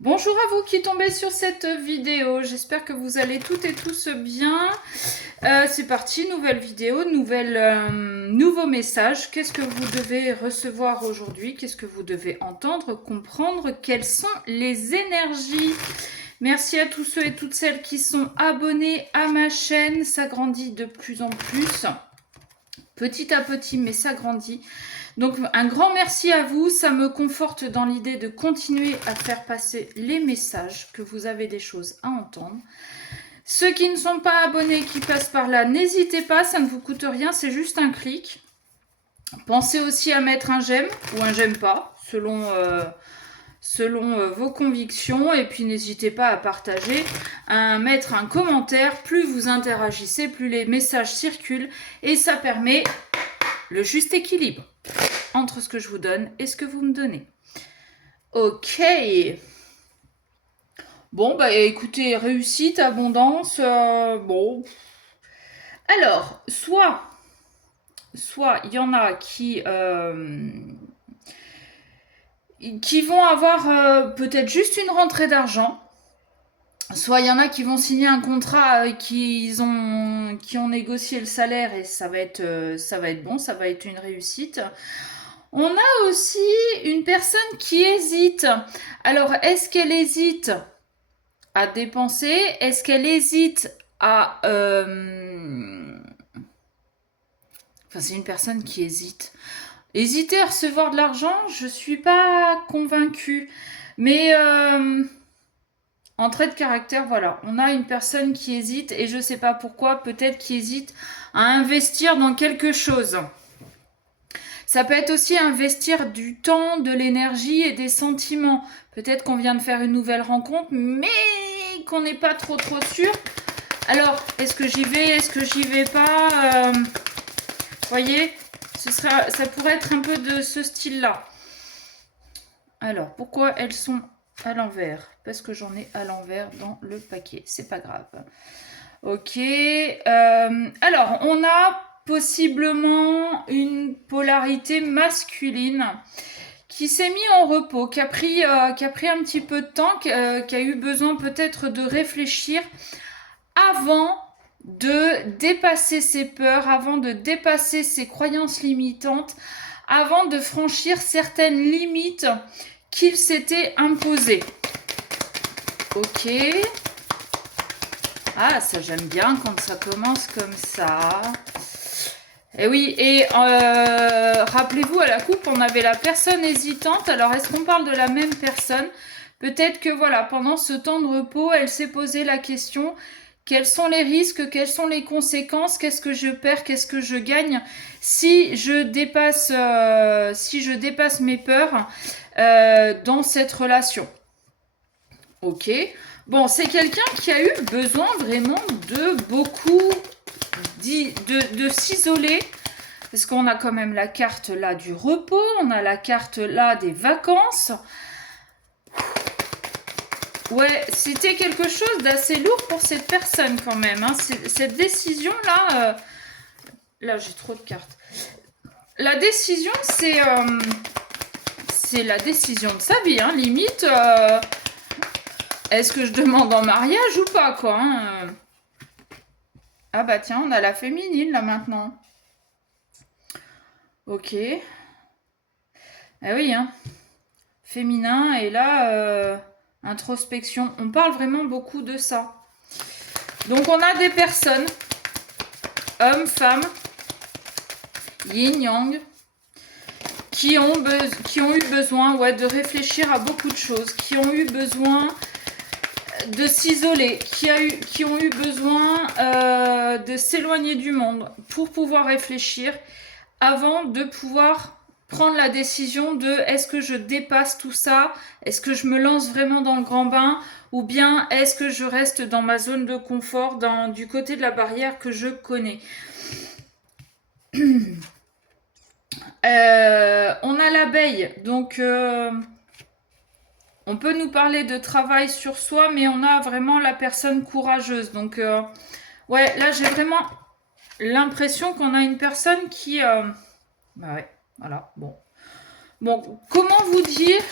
Bonjour à vous qui tombez sur cette vidéo, j'espère que vous allez toutes et tous bien. C'est parti, nouvelle vidéo, nouveau message. Qu'est-ce que vous devez recevoir aujourd'hui? Qu'est-ce que vous devez entendre, comprendre? Quelles sont les énergies? Merci à tous ceux et toutes celles qui sont abonnés à ma chaîne, ça grandit de plus en plus. Petit à petit, mais ça grandit. Donc un grand merci à vous, ça me conforte dans l'idée de continuer à faire passer les messages, que vous avez des choses à entendre. Ceux qui ne sont pas abonnés, qui passent par là, n'hésitez pas, ça ne vous coûte rien, c'est juste un clic. Pensez aussi à mettre un j'aime ou un j'aime pas, selon vos convictions. Et puis n'hésitez pas à partager, à mettre un commentaire. Plus vous interagissez, plus les messages circulent et ça permet le juste équilibre entre ce que je vous donne et ce que vous me donnez. Ok. Bon, bah écoutez, réussite, abondance, bon. Alors, soit il y en a qui vont avoir peut-être juste une rentrée d'argent. Soit il y en a qui vont signer un contrat, qui ont négocié le salaire et ça va être bon, ça va être une réussite. On a aussi une personne qui hésite. Alors, est-ce qu'elle hésite à dépenser? Est-ce qu'elle hésite à... Enfin, c'est une personne qui hésite. Hésiter à recevoir de l'argent, je suis pas convaincue. Mais en trait de caractère, voilà, on a une personne qui hésite et je sais pas pourquoi, peut-être qui hésite à investir dans quelque chose. Ça peut être aussi investir du temps, de l'énergie et des sentiments. Peut-être qu'on vient de faire une nouvelle rencontre, mais qu'on n'est pas trop sûr. Alors, est-ce que j'y vais? Est-ce que j'y vais pas? Voyez, ça pourrait être un peu de ce style-là. Alors, pourquoi elles sont à l'envers? Parce que j'en ai à l'envers dans le paquet. C'est pas grave. Ok. Alors, on a possiblement une polarité masculine qui s'est mis en repos, qui a pris un petit peu de temps, qui a eu besoin peut-être de réfléchir avant de dépasser ses peurs, avant de dépasser ses croyances limitantes, avant de franchir certaines limites qu'il s'était imposées. Ok. Ah, ça j'aime bien quand ça commence comme ça. Et oui, et rappelez-vous, à la coupe, on avait la personne hésitante. Alors, est-ce qu'on parle de la même personne? Peut-être que, voilà, pendant ce temps de repos, elle s'est posé la question, quels sont les risques, quelles sont les conséquences, qu'est-ce que je perds, qu'est-ce que je gagne si je dépasse mes peurs dans cette relation. Ok. Bon, c'est quelqu'un qui a eu besoin vraiment de beaucoup de s'isoler, parce qu'on a quand même la carte là du repos, on a la carte là des vacances. Ouais, c'était quelque chose d'assez lourd pour cette personne quand même. Hein. Cette décision là, là j'ai trop de cartes. La décision, c'est la décision de sa vie. Hein. Limite, est-ce que je demande en mariage ou pas quoi hein. Ah bah tiens, on a la féminine là maintenant. Ok. Ah oui, hein. Féminin et là, introspection. On parle vraiment beaucoup de ça. Donc on a des personnes, hommes, femmes, yin, yang, qui ont eu besoin de réfléchir à beaucoup de choses, qui ont eu besoin de s'isoler, qui ont eu besoin de s'éloigner du monde pour pouvoir réfléchir avant de pouvoir prendre la décision de est-ce que je dépasse tout ça, est-ce que je me lance vraiment dans le grand bain ou bien est-ce que je reste dans ma zone de confort, du côté de la barrière que je connais. On a l'abeille, donc on peut nous parler de travail sur soi, mais on a vraiment la personne courageuse. Donc, ouais, là, j'ai vraiment l'impression qu'on a une personne qui... Bah ouais, voilà, bon. Bon, comment vous dire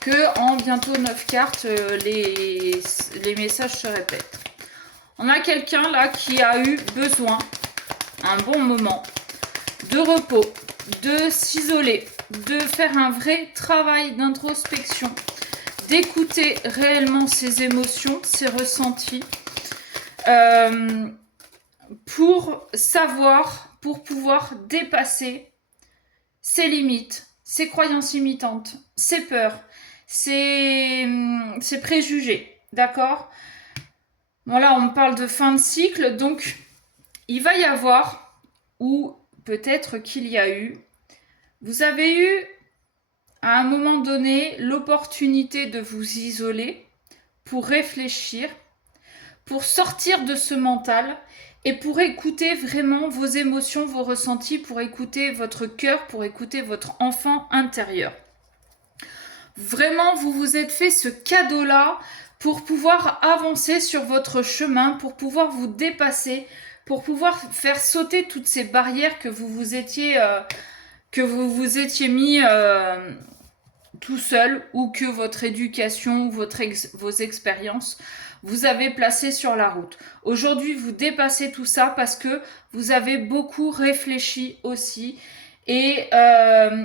que en bientôt 9 cartes, les messages se répètent. On a quelqu'un là qui a eu besoin, un bon moment, de repos, de s'isoler, de faire un vrai travail d'introspection, d'écouter réellement ses émotions, ses ressentis, pour savoir, pour pouvoir dépasser ses limites, ses croyances limitantes, ses peurs, ses préjugés, d'accord? Voilà, on parle de fin de cycle, donc il va y avoir, ou peut-être qu'il y a eu, vous avez eu à un moment donné l'opportunité de vous isoler pour réfléchir, pour sortir de ce mental et pour écouter vraiment vos émotions, vos ressentis, pour écouter votre cœur, pour écouter votre enfant intérieur. Vraiment, vous vous êtes fait ce cadeau-là pour pouvoir avancer sur votre chemin, pour pouvoir vous dépasser, pour pouvoir faire sauter toutes ces barrières que vous vous étiez mis tout seul, ou que votre éducation ou vos expériences vous avez placé sur la route. Aujourd'hui, vous dépassez tout ça parce que vous avez beaucoup réfléchi aussi, et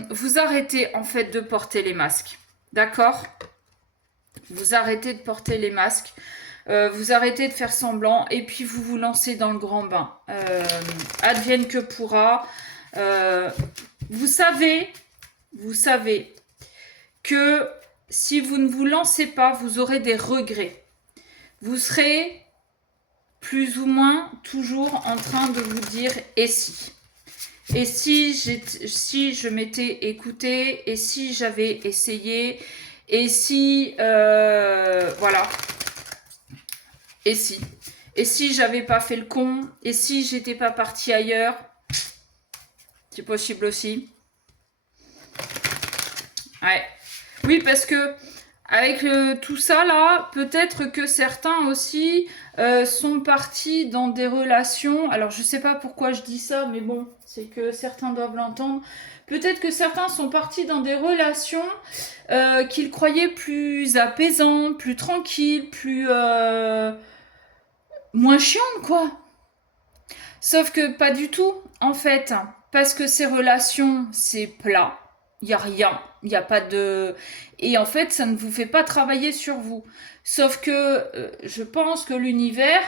vous arrêtez en fait de porter les masques. D'accord ? Vous arrêtez de porter les masques, vous arrêtez de faire semblant, et puis vous vous lancez dans le grand bain. Advienne que pourra. Vous savez que si vous ne vous lancez pas, vous aurez des regrets. Vous serez plus ou moins toujours en train de vous dire « et si ?» Et si je m'étais écoutée, et si j'avais essayé, et si, voilà, et si j'avais pas fait le con, et si j'étais pas partie ailleurs, c'est possible aussi. Ouais. Oui, parce que avec tout ça là, peut-être que certains aussi sont partis dans des relations. Alors je sais pas pourquoi je dis ça, mais bon, c'est que certains doivent l'entendre. Peut-être que certains sont partis dans des relations qu'ils croyaient plus apaisantes, plus tranquilles, plus moins chiantes, quoi. Sauf que pas du tout, en fait, parce que ces relations, c'est plat. Il n'y a rien, il n'y a pas de... Et en fait, ça ne vous fait pas travailler sur vous. Sauf que je pense que l'univers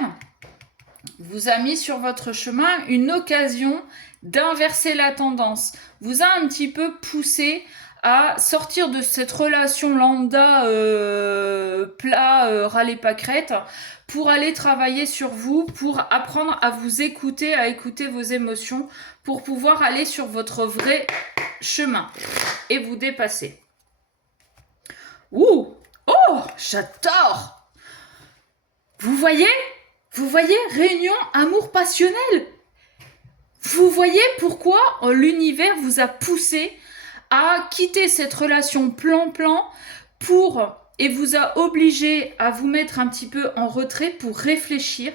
vous a mis sur votre chemin une occasion d'inverser la tendance. Vous a un petit peu poussé à sortir de cette relation lambda plat, râler pâquerette, pour aller travailler sur vous, pour apprendre à vous écouter, à écouter vos émotions, pour pouvoir aller sur votre vrai chemin et vous dépasser. Ouh! Oh! J'adore! Vous voyez, réunion amour passionnel. Vous voyez pourquoi l'univers vous a poussé à quitter cette relation plan-plan et vous a obligé à vous mettre un petit peu en retrait pour réfléchir.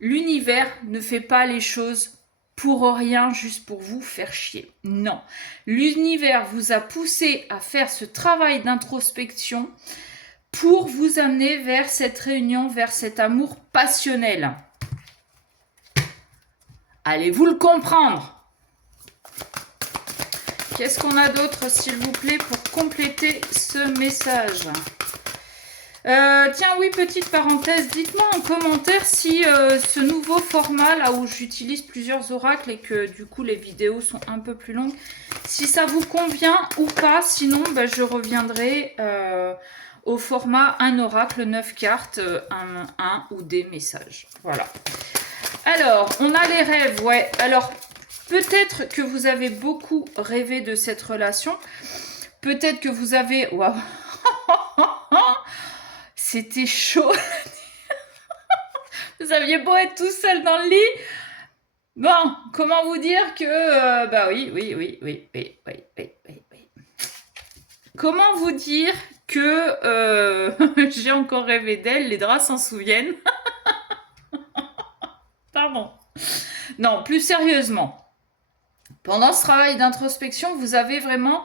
L'univers ne fait pas les choses pour rien, juste pour vous faire chier. Non. L'univers vous a poussé à faire ce travail d'introspection pour vous amener vers cette réunion, vers cet amour passionnel. Allez-vous le comprendre? Qu'est-ce qu'on a d'autre, s'il vous plaît, pour compléter ce message? Tiens, oui, petite parenthèse, dites-moi en commentaire si ce nouveau format, là où j'utilise plusieurs oracles et que du coup les vidéos sont un peu plus longues, si ça vous convient ou pas. Sinon, je reviendrai au format un oracle, 9 cartes, un ou des messages. Voilà. Alors, on a les rêves, ouais. Alors, peut-être que vous avez beaucoup rêvé de cette relation. Peut-être que vous avez... Waouh. C'était chaud. Vous aviez beau être tout seul dans le lit. Bon, comment vous dire que... oui. Comment vous dire que j'ai encore rêvé d'elle, les draps s'en souviennent. Pardon. Non, plus sérieusement. Pendant ce travail d'introspection, vous avez vraiment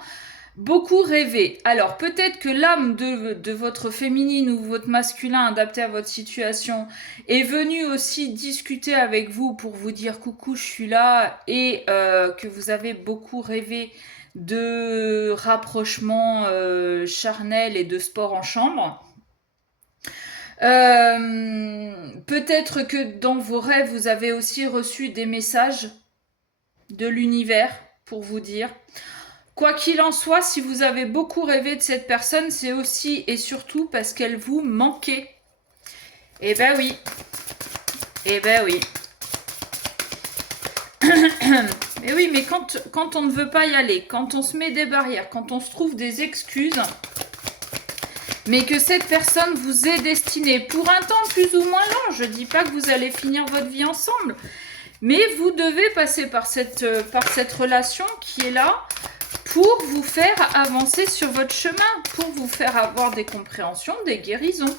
Beaucoup rêver. Alors, peut-être que l'âme de votre féminine ou votre masculin adapté à votre situation est venue aussi discuter avec vous pour vous dire coucou, je suis là, et que vous avez beaucoup rêvé de rapprochement charnel et de sport en chambre. Peut-être que dans vos rêves, vous avez aussi reçu des messages de l'univers pour vous dire. Quoi qu'il en soit, si vous avez beaucoup rêvé de cette personne, c'est aussi et surtout parce qu'elle vous manquait. Eh ben oui. Eh ben oui. Et oui, mais quand on ne veut pas y aller, quand on se met des barrières, quand on se trouve des excuses, mais que cette personne vous est destinée pour un temps plus ou moins long, je ne dis pas que vous allez finir votre vie ensemble, mais vous devez passer par cette relation qui est là pour vous faire avancer sur votre chemin, pour vous faire avoir des compréhensions, des guérisons.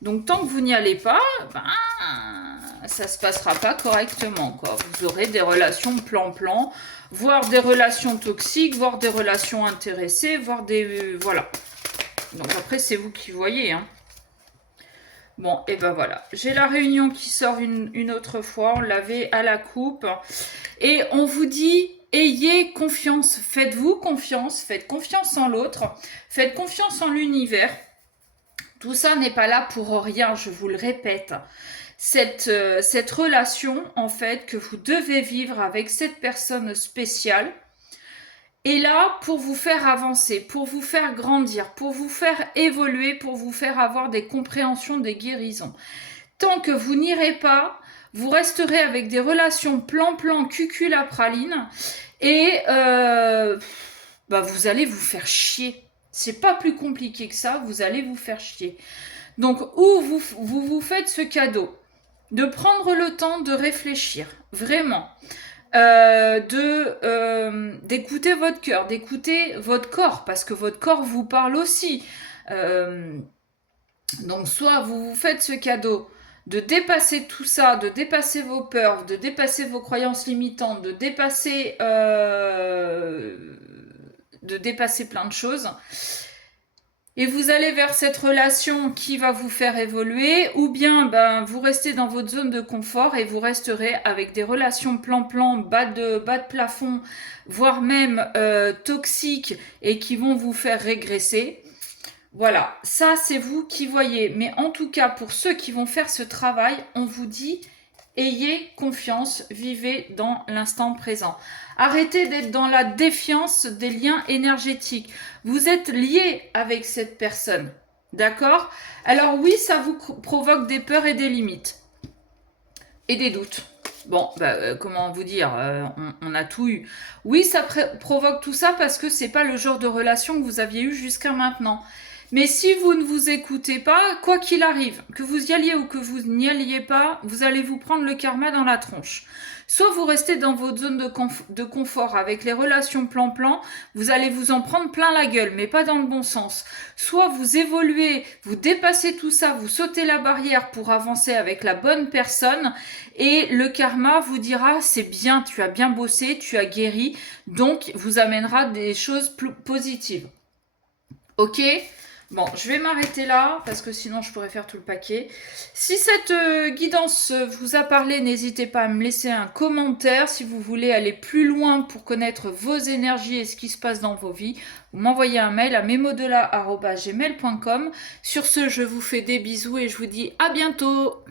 Donc tant que vous n'y allez pas, ben, ça se passera pas correctement, quoi. Vous aurez des relations plan-plan, voire des relations toxiques, voire des relations intéressées, voire des... voilà. Donc après, c'est vous qui voyez, hein. Bon, et ben voilà. J'ai la réunion qui sort une autre fois. On l'avait à la coupe. Et on vous dit, ayez confiance. Faites-vous confiance. Faites confiance en l'autre. Faites confiance en l'univers. Tout ça n'est pas là pour rien, je vous le répète. Cette relation, en fait, que vous devez vivre avec cette personne spéciale, est là pour vous faire avancer, pour vous faire grandir, pour vous faire évoluer, pour vous faire avoir des compréhensions, des guérisons. Tant que vous n'irez pas, vous resterez avec des relations plan-plan, cucul à praline, et vous allez vous faire chier. C'est pas plus compliqué que ça, vous allez vous faire chier. Donc, ou vous faites ce cadeau de prendre le temps de réfléchir, vraiment, d'écouter votre cœur, d'écouter votre corps, parce que votre corps vous parle aussi. Donc, soit vous faites ce cadeau de dépasser tout ça, de dépasser vos peurs, de dépasser vos croyances limitantes, de dépasser plein de choses. Et vous allez vers cette relation qui va vous faire évoluer, ou bien vous restez dans votre zone de confort et vous resterez avec des relations plan-plan, bas de plafond, voire même toxiques et qui vont vous faire régresser. Voilà, ça c'est vous qui voyez. Mais en tout cas, pour ceux qui vont faire ce travail, on vous dit, ayez confiance, vivez dans l'instant présent. Arrêtez d'être dans la défiance des liens énergétiques. Vous êtes lié avec cette personne, d'accord? Alors oui, ça vous provoque des peurs et des limites. Et des doutes. Bon, comment vous dire, on a tout eu. Oui, ça provoque tout ça parce que c'est pas le genre de relation que vous aviez eu jusqu'à maintenant. Mais si vous ne vous écoutez pas, quoi qu'il arrive, que vous y alliez ou que vous n'y alliez pas, vous allez vous prendre le karma dans la tronche. Soit vous restez dans votre zone de confort avec les relations plan-plan, vous allez vous en prendre plein la gueule, mais pas dans le bon sens. Soit vous évoluez, vous dépassez tout ça, vous sautez la barrière pour avancer avec la bonne personne, et le karma vous dira, c'est bien, tu as bien bossé, tu as guéri, donc vous amènera des choses positives. Ok ? Bon, je vais m'arrêter là, parce que sinon je pourrais faire tout le paquet. Si cette guidance vous a parlé, n'hésitez pas à me laisser un commentaire. Si vous voulez aller plus loin pour connaître vos énergies et ce qui se passe dans vos vies, vous m'envoyez un mail à memodola@gmail.com. Sur ce, je vous fais des bisous et je vous dis à bientôt.